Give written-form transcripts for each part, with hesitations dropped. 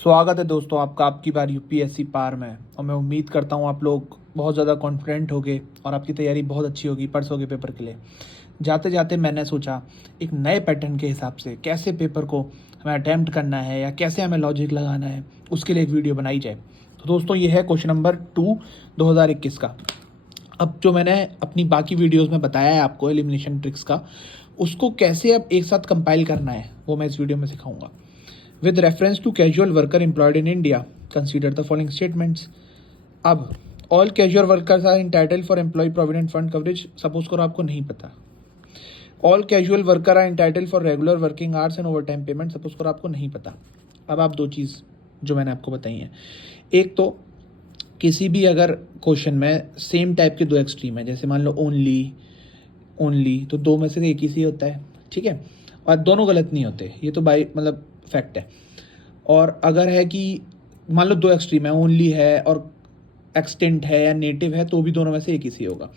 स्वागत है दोस्तों आपका आपकी बार यूपीएससी पार में। और मैं उम्मीद करता हूँ आप लोग बहुत ज़्यादा कॉन्फिडेंट होगे और आपकी तैयारी बहुत अच्छी होगी परसों के पेपर के लिए। जाते जाते मैंने सोचा एक नए पैटर्न के हिसाब से कैसे पेपर को हमें अटैम्प्ट करना है या कैसे हमें लॉजिक लगाना है, उसके लिए एक वीडियो बनाई जाए। तो दोस्तों ये है क्वेश्चन नंबर 2 2021 का। अब जो मैंने अपनी बाकी वीडियोज़ में बताया है आपको एलिमिनेशन ट्रिक्स का, उसको कैसे अब एक साथ कंपाइल करना है वो मैं इस वीडियो में सिखाऊंगा। With reference to casual worker employed in India, consider the following statements. अब all casual workers are entitled for employee provident fund coverage. Suppose करो आपको नहीं पता. All casual worker are entitled for regular working hours and overtime payment. Suppose करो आपको नहीं पता. अब आप दो चीज़ जो मैंने आपको बताई हैं, एक तो किसी भी अगर क्वेश्चन में सेम टाइप के दो एक्सट्रीम है, जैसे मान लो ओनली तो दो में से एक ही सही होता है, ठीक है, और दोनों गलत नहीं होते, ये तो बाई मतलब फैक्ट है। और अगर है कि मान लो दो एक्सट्रीम है, ओनली है और एक्सटेंट है या नेटिव है, तो भी दोनों में से एक ही सही होगा।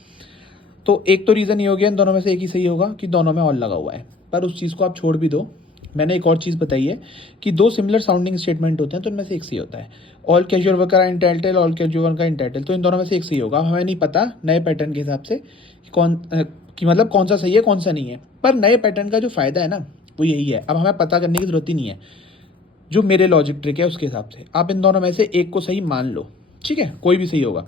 तो एक तो रीज़न ये हो गया इन दोनों में से एक ही सही होगा कि दोनों में ऑल लगा हुआ है। पर उस चीज़ को आप छोड़ भी दो, मैंने एक और चीज़ बताई है कि दो सिमिलर साउंडिंग स्टेटमेंट होते हैं तो इनमें से एक सही होता है। All casual worker are entitled, all casual worker entitled, तो इन दोनों में से एक सही होगा। हमें नहीं पता नए पैटर्न के हिसाब से कि मतलब कौन सा सही है कौन सा नहीं है, पर नए पैटर्न का जो फ़ायदा है ना वो यही है, अब हमें पता करने की ज़रूरत ही नहीं है। जो मेरे लॉजिक ट्रिक है उसके हिसाब से आप इन दोनों में से एक को सही मान लो, ठीक है, कोई भी सही होगा।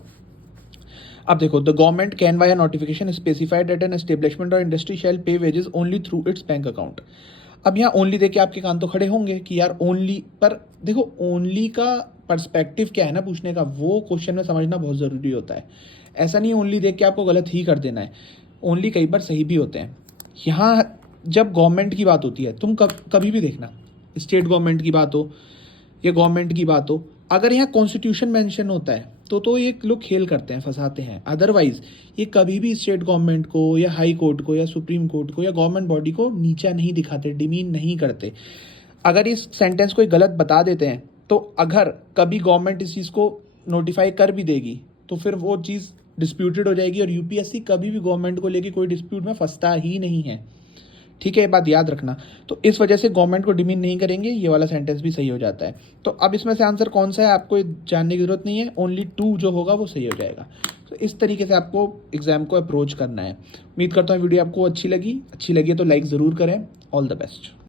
अब देखो, the government can by notification specified that an establishment और इंडस्ट्री शैल पे wages only through it's bank account. अब यहाँ ओनली देख के आपके कान तो खड़े होंगे कि यार ओनली, पर देखो ओनली का पर्सपेक्टिव क्या है ना पूछने का, वो क्वेश्चन में समझना बहुत ज़रूरी होता है। ऐसा नहीं ओनली देख के आपको गलत ही कर देना है, ओनली कई बार सही भी होते हैं। यहाँ जब गवर्नमेंट की बात होती है, तुम कभी भी देखना, स्टेट गवर्नमेंट की बात हो या गवर्नमेंट की बात हो, अगर यहाँ कॉन्स्टिट्यूशन मेंशन होता है तो ये लोग खेल करते हैं, फंसाते हैं। अदरवाइज ये कभी भी स्टेट गवर्नमेंट को या हाई कोर्ट को या सुप्रीम कोर्ट को या गवर्नमेंट बॉडी को नीचा नहीं दिखाते, डिमीन नहीं करते। अगर इस सेंटेंस कोई गलत बता देते हैं तो अगर कभी गवर्नमेंट इस चीज़ को नोटिफाई कर भी देगी तो फिर वो चीज़ डिस्प्यूटेड हो जाएगी, और यूपीएससी कभी भी गवर्नमेंट को लेके कोई डिस्प्यूट में फंसता ही नहीं है, ठीक है, ये बात याद रखना। तो इस वजह से गवर्नमेंट को डिमीन नहीं करेंगे, ये वाला सेंटेंस भी सही हो जाता है। तो अब इसमें से आंसर कौन सा है आपको जानने की जरूरत नहीं है, ओनली 2 जो होगा वो सही हो जाएगा। तो इस तरीके से आपको एग्जाम को अप्रोच करना है। उम्मीद करता हूँ वीडियो आपको अच्छी लगी है तो लाइक ज़रूर करें। All the best.